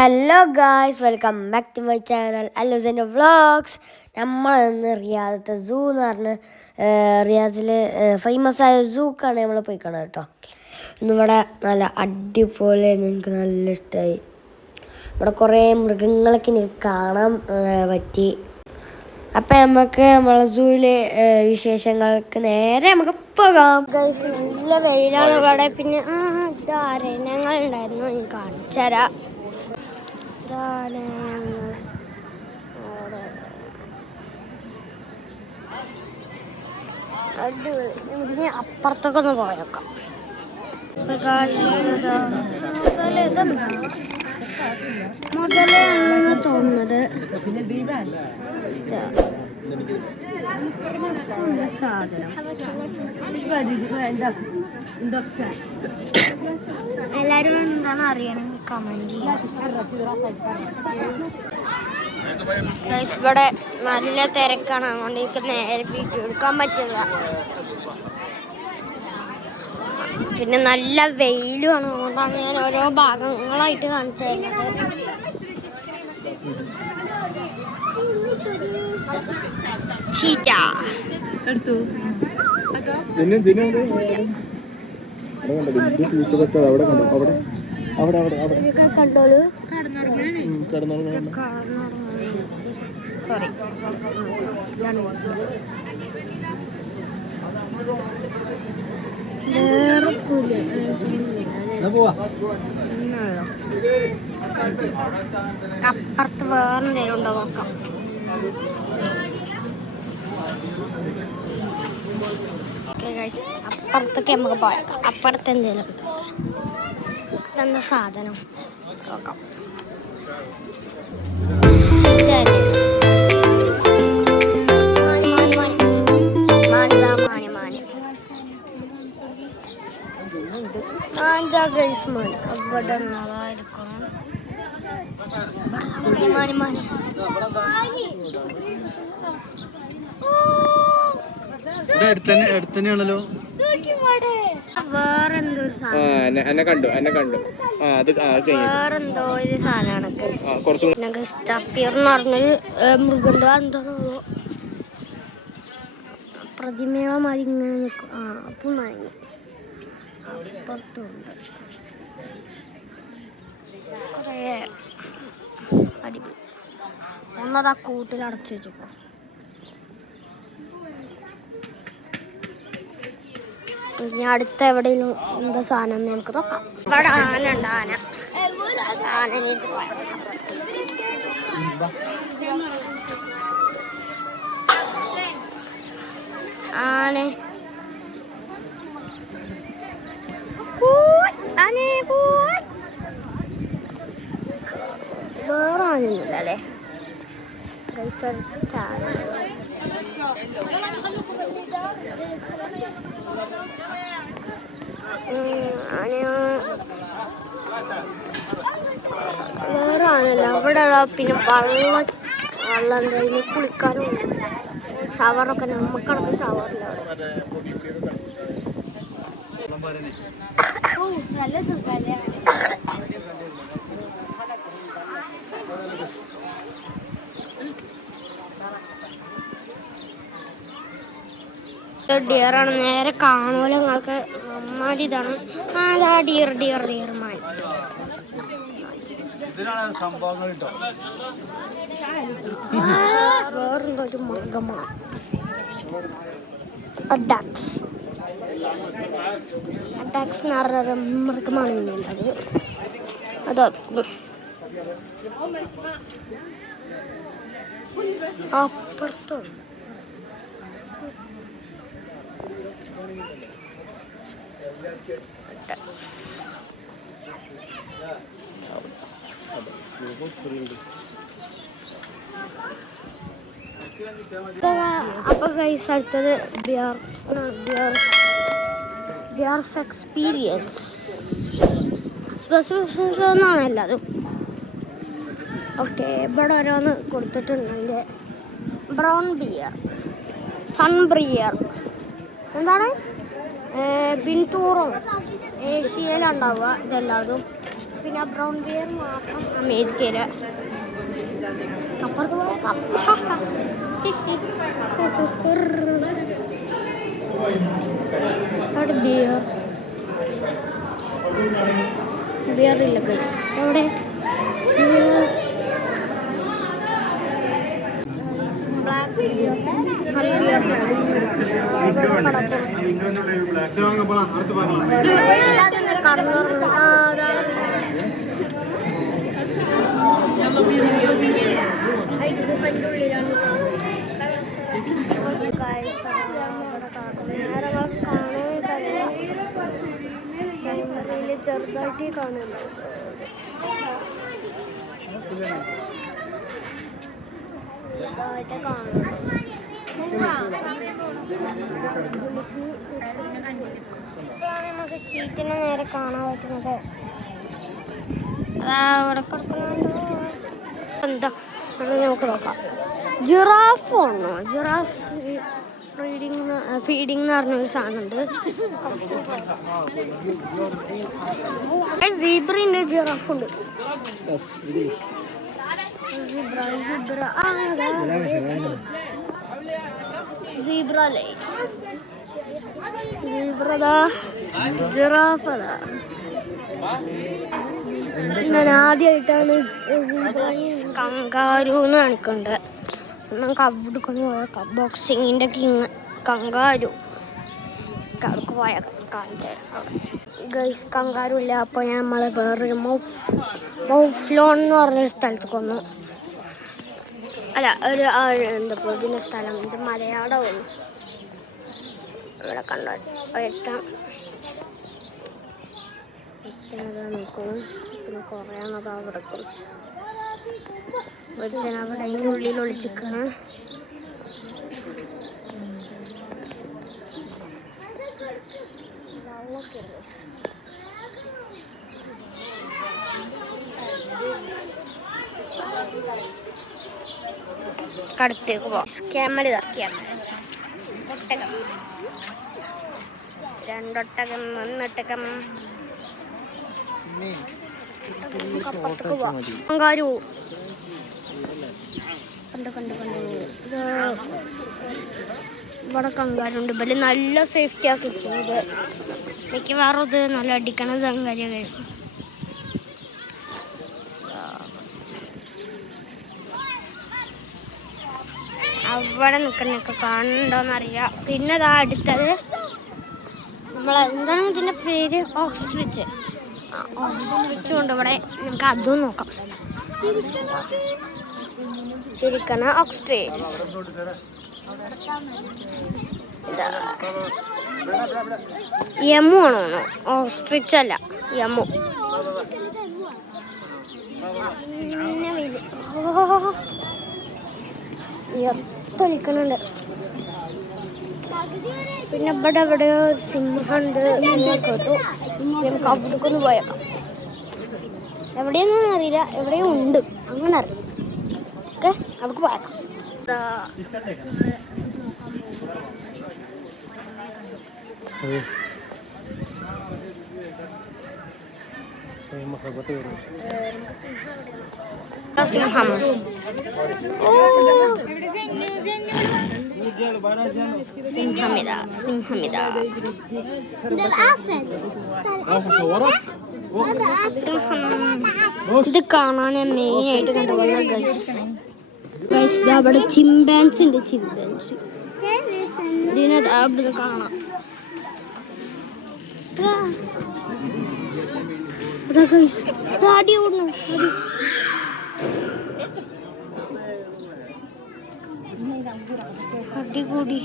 Hello guys, welcome back to my channel അല്ലൂസിൻ്റെ vlogs. നമ്മൾ ഇന്ന് റിയാദത്തെ സൂ എന്ന് പറഞ്ഞ് റിയാദിൽ ഫേമസ് ആയ സൂക്കാണ് നമ്മൾ പോയിക്കണം കേട്ടോ. ഇന്നിവിടെ നല്ല അടിപൊളി, എനിക്ക് നല്ല ഇഷ്ടമായി. ഇവിടെ കുറേ മൃഗങ്ങളൊക്കെ എനിക്ക് കാണാൻ പറ്റി. അപ്പം നമുക്ക് നമ്മളെ സൂവിലെ വിശേഷങ്ങൾക്ക് നേരെ നമുക്ക് പോകാം. ഗൈസ്, നല്ല വെയിലാണ് ഇവിടെ. പിന്നെ അരണ്യങ്ങൾ ഉണ്ടായിരുന്നു, എനിക്ക് കാണിച്ചു തരാം. അടിപൊളി. അപ്പുറത്തൊക്കെ ഒന്ന് പോയേക്കാം. മുതലാണ് തോന്നുന്നത്. സാധനം എല്ലാരും എന്താണ് അറിയണമെങ്കിൽ കമന്റ് ചെയ്യാം. ഇവിടെ നല്ല തിരക്കാണ്, അതുകൊണ്ട് എനിക്ക് നേരെ വീഡിയോ എടുക്കാൻ പറ്റില്ല. പിന്നെ നല്ല വെയിലുമാണ്, അതുകൊണ്ടാണ് ഞാൻ ഓരോ ഭാഗങ്ങളായിട്ട് കാണിച്ചു തരുന്നത്. ചീറ്റ കണ്ടോളൂ. സോറി, അപ്പുറത്ത് വേറെന്തേലും ഉണ്ടോ നോക്കാം. അപ്പുറത്തൊക്കെ നമുക്ക് പോയേക്കാം. അപ്പുറത്ത് എന്തേലും ഇതെന്താ സാധനം നോക്കാം. അവിടെ അടുത്തന്നെയാണല്ലോ. വേറെന്തോ ഒരു സാധനം, വേറെന്തോ ഒരു സാധനമാണ്. ടപ്പീർന്ന് പറഞ്ഞൊരു മൃഗണ്ട്. എന്താണോ പ്രതിമയോമാരി ഇങ്ങനെ നിൽക്കും. അപ്പം മയങ്ങി. അപ്പുറത്തുണ്ട് കുറേ അടിപൊളി. ഒന്നതാ കൂട്ടിൽ അടച്ചു വെച്ചപ്പോ. ഇനി അടുത്ത എവിടെയും എന്താ സാധനം നമുക്ക് നോക്കാം. ഇവിടെ ആന ഉണ്ട്. ആന വേറെ ആനൊന്നുമില്ല അല്ലേ? വേറെ ആനല്ല. അവിടെ പിന്നെ വെള്ളം കഴിഞ്ഞ് കുളിക്കാനും ഷവറൊക്കെ. നമുക്കടക്കം ഷവറില്ല അവിടെ. നല്ല സുഖല്ലേ. ഡിയറാണ്, നേരെ കാണുമല്ലോ നിങ്ങൾക്ക്. അമ്മാടി ഇതാണ്. അതാ ഡിയർ മാൻ. വേറെന്തോ ഒരു മൃഗമാണ്. അഡാക്സ് എന്ന് പറഞ്ഞ മൃഗമാണ്. അത് അപ്പുറത്തുണ്ട്. അപ്പൊ ഗൈസ്, അടുത്തത് ബിയർസ് എക്സ്പീരിയൻസ് സ്പെസിഫിക്കേഷൻസ് ഒന്നാണ് എല്ലാതും. ഓക്കെ, ഇവിടെ ഓരോന്ന് കൊടുത്തിട്ടുണ്ട്. അതിൻ്റെ ബ്രൗൺ ബിയർ, സൺ ബ്രിയർ, എന്താണ് ബിൻടൂറും ഏഷ്യയിലുണ്ടാവുക ഇതെല്ലാതും. പിന്നെ ബ്രൗൺ ബിയർ മാത്രം അമേരിക്കയില്. അപ്പുറത്ത് പോയേക്കാം. അവിടെ ബിയറില്ല ഗൈസ്. അവിടെ ബ്ലാക്ക് ചെറുതായിട്ട് കാണുന്നുണ്ട്. നമുക്ക് ചീറ്റിനെ നേരെ കാണാൻ പറ്റുന്നത്. അവിടെ കിടക്കുന്നുണ്ടോ എന്താ നമുക്ക് നോക്കാം. ജിറാഫ് ആണോ? ജിറാഫ് ഫീഡിങ് എന്ന് പറഞ്ഞൊരു സാധനമുണ്ട്. സീബ്രയുണ്ട്, ജിറാഫ് ഉണ്ട്. ജിറാഫ് ഞാൻ ആദ്യമായിട്ടാണ് കങ്കാരൂന്ന് കാണിക്കണ്ട്. നമുക്ക് അവിടെ പോയേക്കാം. ബോക്സിങ്ങിന്റെ കിങ് കങ്കാരു അവർക്ക് പോയേക്കാം. കാണിച്ചു ഗൈസ്. കങ്കാരു ഇല്ല. അപ്പോൾ നമ്മൾ വേറൊരു മൗഫ്ലോൺ എന്ന് പറഞ്ഞൊരു സ്ഥലത്ത് കൊന്നു. അല്ല, ഒരു എന്താ ഇതിൻ്റെ സ്ഥലം ഇത് മലയാളമാണ്. ഇവിടെ കണ്ടോ എത്താം നോക്കുന്നു. പിന്നെ കുറേ എണ്ണതാ കിടക്കും. ഒരുത്തൻ അവിടെ അതിൻ്റെ ഉള്ളിൽ ഒളിച്ചിരിക്കണം. കടത്തേക്ക് പോവാം. ക്യാമറ ഇതാക്കിയാൽ ഒട്ടകം, രണ്ടൊട്ടകം, ഒന്നൊട്ടകം. അപ്പുറത്തേക്ക് പോവാം. കങ്കാരു കണ്ട് ഇവിടെ കങ്കാരുണ്ട്. ഇവര് നല്ല സേഫ്റ്റി ആക്കിയിരിക്കുന്നത്. എനിക്ക് വേറെ ഇത് നല്ല അടിക്കണ സംഗതിയൊക്കെ. അവിടെ നിൽക്കുന്നൊക്കെ കാണുന്നുണ്ടോന്നറിയാം. പിന്നെ അതാ അടുത്തത് എന്താണ് ഇതിൻ്റെ പേര്? ഓക്സ്ട്രിച്ച്. ഓക്സ്ട്രിച്ചും ഉണ്ട് ഇവിടെ. നമുക്ക് അതും നോക്കാം. ശരിക്കണ ഓക്സ്ട്രിച്ച് യമു ആണോ? ഓക്സ്ട്രിച്ച് അല്ല, യമു. ഉയർത്തൊലിക്കണുണ്ട്. പിന്നെ ഇവിടെ എവിടെയോ സിംഹമുണ്ട് കേട്ടു. നമുക്ക് അവിടേക്കൊന്ന് പോയേക്കാം. എവിടെയൊന്നും അറിയില്ല, എവിടെയോ ഉണ്ട് അങ്ങനെ അറിയാം. ഓക്കെ, നമുക്ക് പോയേക്കാം. സിംഹം. സിംഹമിതാ. ഇത് കാണാൻ മെയിൻ ആയിട്ട് കണ്ടുപോകുന്ന ഗൈസ് അവിടെ ചിമ്പാൻസി ഉണ്ട്. ചിമ്പാൻസി ഇതിനകത്ത് അവിടെ കാണാം. അടി ഓടണം. അടികൂടി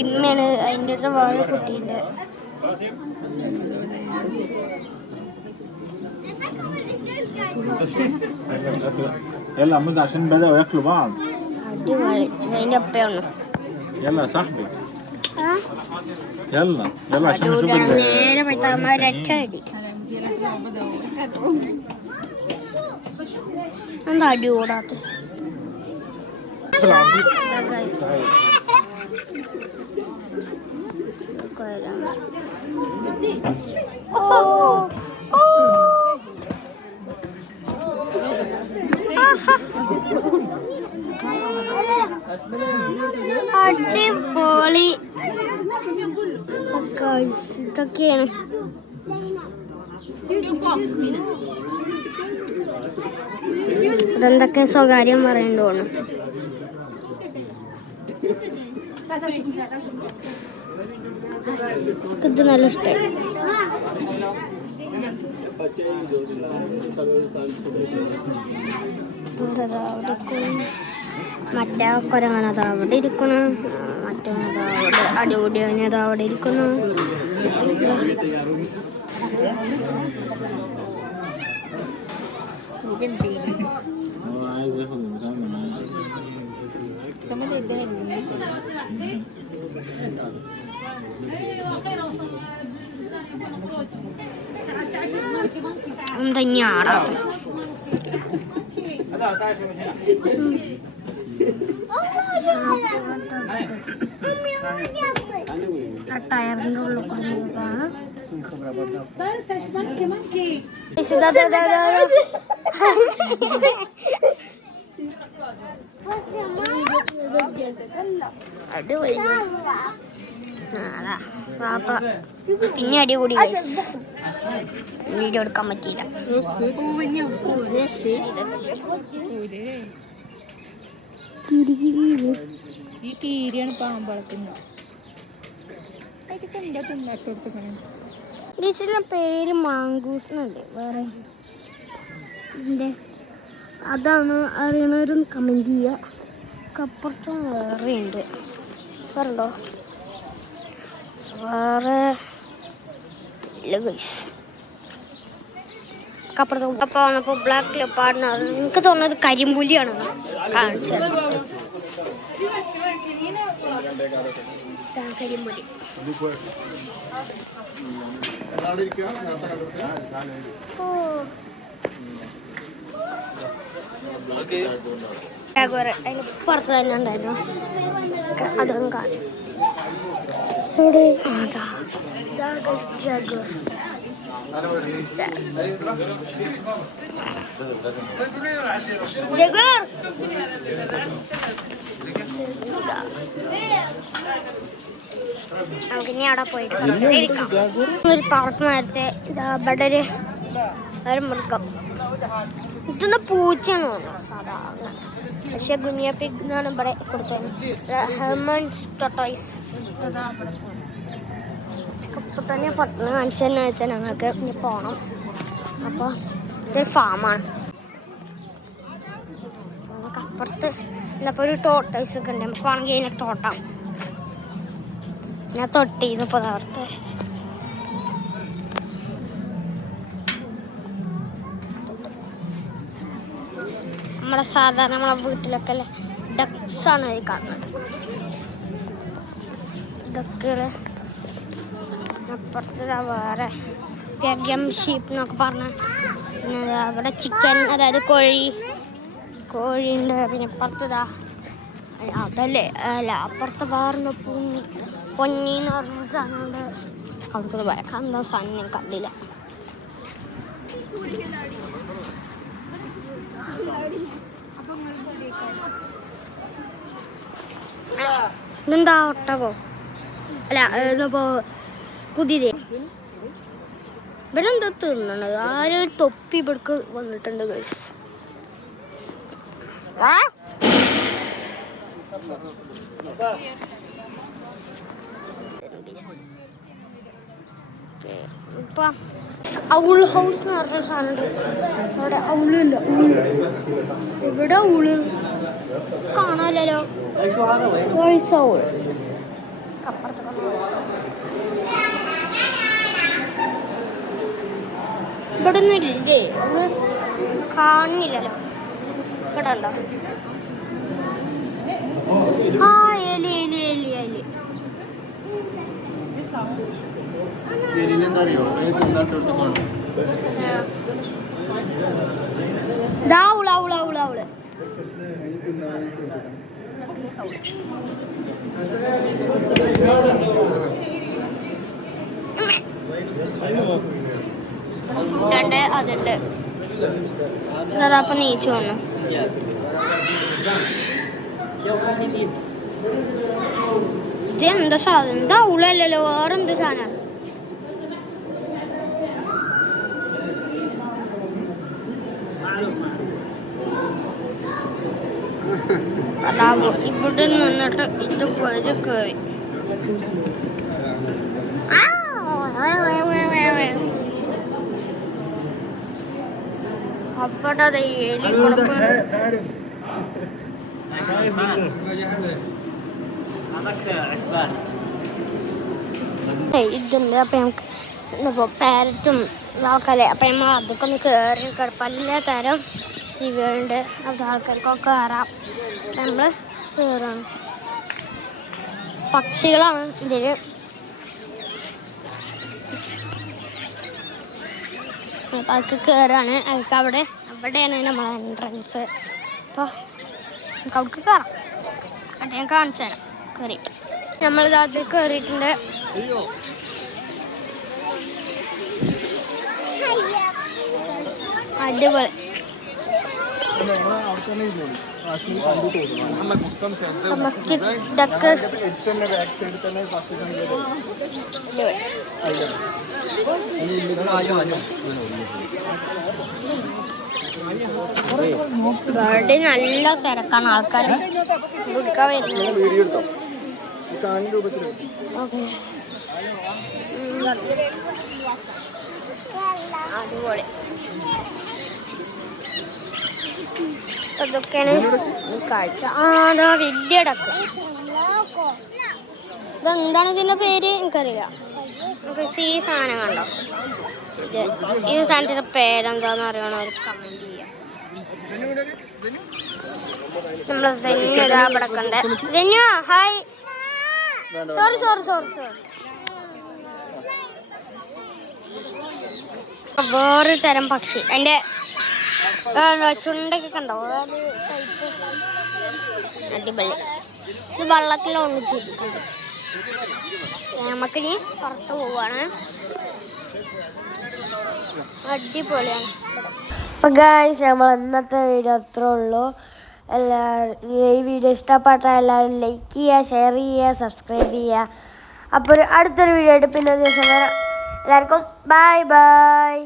ഇമ്മയാണ് അതിൻ്റെ വാഴ കുട്ടീൻ്റെ. يلا مز عشان بدأوا ياكلوا بعض. അടിപൊളി. അതിൻ്റെ അപ്പയാണ്. يلا يا صاحبي. يلا عشان نشوف നേരെ ഒരടി. എന്താ അടി കൂടാത്ത? ഓ അടിപൊളി. ഇതൊക്കെയാണ് എന്തൊക്കെ സ്വകാര്യം പറയണ്ടോണ്. ഇത് നല്ല ഇഷ്ടമായി. മറ്റേ കുരങ്ങനത് അവിടെ ഇരിക്കണം, മറ്റേത് അവിടെ അടിപൊളിയത് അവിടെ ഇരിക്കുന്നു. എന്താ ഞാടാ ടയറിന്റെ ഉള്ളിൽ കൊണ്ടുപോകാണ്. പിന്നെ അടികൂടി വീഡിയോ എടുക്കാൻ പറ്റിയില്ല. ഈ കീരിയാണ് പാമ്പളക്കുന്നത്. ടീച്ചറിന്റെ പേര് മാങ്കൂസ്ന്നല്ലേ വേറെ ഇതിന്റെ അതാണ് അറിയണവരും കമന്റ് ചെയ്യുക. അപ്പുറത്തും വേറെ ഉണ്ട്, വേറുണ്ടോ? വേറെ ഇല്ല ഗൈസ്. അപ്പുറത്ത് അപ്പോൾ വന്നപ്പോൾ ബ്ലാക്ക് ലെപ്പാർഡ് എനിക്ക് തോന്നുന്നത് കരിമ്പുലിയാണെന്ന് കാണിച്ചത്. കരിമ്പുലി പുറത്ത് തന്നെ ഉണ്ടായിരുന്നു. അതൊന്നും കാണും. ഇവിടെ നമുക്കിനി അവിടെ പോയിട്ട് ഒരു പാർക്ക് നേരത്തെ ഇവിടെ ഒരു മൃഗം. ഇതൊന്ന് പൂച്ചയാണ് തോന്നുന്നു സാധാരണ, പക്ഷെ ഗുനിയ പിഗ് എന്നാണ് ഇവിടെ കൊടുത്തത്. ഹെർമൻസ് ടോട്ടോയ്സ്. അപ്പോൾ തന്നെ പട്ടണം കാണിച്ചു തന്നെ വെച്ചാൽ ഞങ്ങൾക്ക് ഇനി പോകണം. അപ്പോൾ ഇതൊരു ഫാമാണ്. നമുക്ക് അപ്പുറത്ത് എന്നപ്പോൾ ഒരു ടോട്ടോയ്സ് ഒക്കെ ഉണ്ട്. നമുക്ക് വേണമെങ്കിൽ അതിനെ തോട്ടാം. ഞാൻ തൊട്ടിന്ന് ഇപ്പോൾ നേരത്തെ. നമ്മളെ സാധാരണ നമ്മളെ വീട്ടിലൊക്കെ അല്ലേ ഡക്സാണ് ഈ കാണുന്നത്. ഡക്കുകൾ. അപ്പുറത്ത് വേറെ പ്യഗ്യം ഷീപ്പ് എന്നൊക്കെ പറഞ്ഞ പിന്നെ അവിടെ ചിക്കൻ, അതായത് കോഴിയുണ്ട്. പിന്നെ അപ്പുറത്തതാ അതല്ലേ അല്ല അപ്പുറത്ത് വേറെ പൊന്നിന്ന് പറഞ്ഞ സാധനമുണ്ട്. അവിടേക്ക് വരക്കാൻ എന്താ സാധനം ഞാൻ കണ്ടില്ല. ഇതെന്താ ഒട്ടകോ? അല്ല ഇതിപ്പോ കുതിര. ഇവിടെ എന്താ തിന്നണത്? ആരൊരു തൊപ്പി ഇവിടേക്ക് വന്നിട്ടുണ്ട് ഗൈസ്. ഇപ്പൊ ഔൾ ഹൗസ് എന്ന് പറഞ്ഞ സാധനം അവിടെ. ഔളില്ല, ഇവിടെ ഊള് കാണാലോ. ഔൾ അപ്പുറത്ത് ഇവിടെ ഒന്നും ഇല്ലേ? ഔള് കാണുന്നില്ലല്ലോ. ഇവിടെ ഉണ്ടോ? ആ എലി എലി എലി എലി. ഔള് ഔള് ഔള് ഔള്. ഫുഡുണ്ട്, അതുണ്ട്. അപ്പൊ നീച്ചു വന്നു. ഇത് എന്താ സാധനം? എന്താ ഉള്ളല്ലോ, വേറെന്ത് സാധനം? അതാ ഇവിടെ നിന്നിട്ട് ഇത് പോയത് കേറി. അവിടെ എലി കുഴപ്പം. ഇതുണ്ട്. അപ്പൊ നമുക്ക് പാരറ്റും ഇതാക്കല്ലേ. അപ്പൊ നമ്മൾ അതൊക്കെ ഒന്ന് കയറി പല തരം ജീവികളുണ്ട്. അത് ആൾക്കാർക്കൊക്കെ കയറാം. നമ്മള് കയറാണ്. പക്ഷികളാണ് ഇതില്. അതൊക്കെ കയറാണ്. അതൊക്കെ അവിടെയാണ് നമ്മളെ എൻട്രൻസ്. അപ്പോൾ നമുക്ക് അവിടേക്ക് കയറാം. അത് ഞാൻ കാണിച്ചു തരാം കയറിയിട്ട്. നമ്മളിത് അതിൽ കയറിയിട്ടുണ്ട്. അടിപൊളി. മസ്ജിദൊക്കെ ഇവിടെ നല്ല തിരക്കാണ്. ആൾക്കാർ കുടിക്കാൻ വരുന്നത്. അടിപൊളി. അതൊക്കെയാണ് കാഴ്ച. അതാ വലിയ ഡക്ക്. ഇതെന്താണ് ഇതിന്റെ പേര് എനിക്കറിയാം. ഈ സാധനം കണ്ടോ? ഈ സാധനത്തിന്റെ പേരെന്താന്ന് അറിയണോ? കമന്റ് ചെയ്യാം. നമ്മളെ സെന്യു ഇതാ കിടക്കണ്ടേ. സെന്യു ഹായ്. സോറി. വേറൊരു തരം പക്ഷി. അതിന്റെ ചുണ്ടൊക്കെ കണ്ടോ? അടിപൊളി. ഇത് വെള്ളത്തിൽ ഒന്നിച്ചിരിക്കുന്നു. നമുക്കിനി പുറത്ത് പോവാണ്. അടിപൊളിയാണ്. അപ്പോൾ ഗായ്സ്, നമ്മൾ ഇന്നത്തെ വീഡിയോ അത്രേ ഉള്ളൂ. ഈ വീഡിയോ ഇഷ്ടപ്പെട്ട എല്ലാവരും ലൈക്ക് ചെയ്യുക, ഷെയർ ചെയ്യുക, സബ്സ്ക്രൈബ് ചെയ്യുക. അപ്പോൾ അടുത്തൊരു വീഡിയോ ആയിട്ട് പിന്നെ ഒരു ദിവസം വരാം. എല്ലാവർക്കും ബൈ.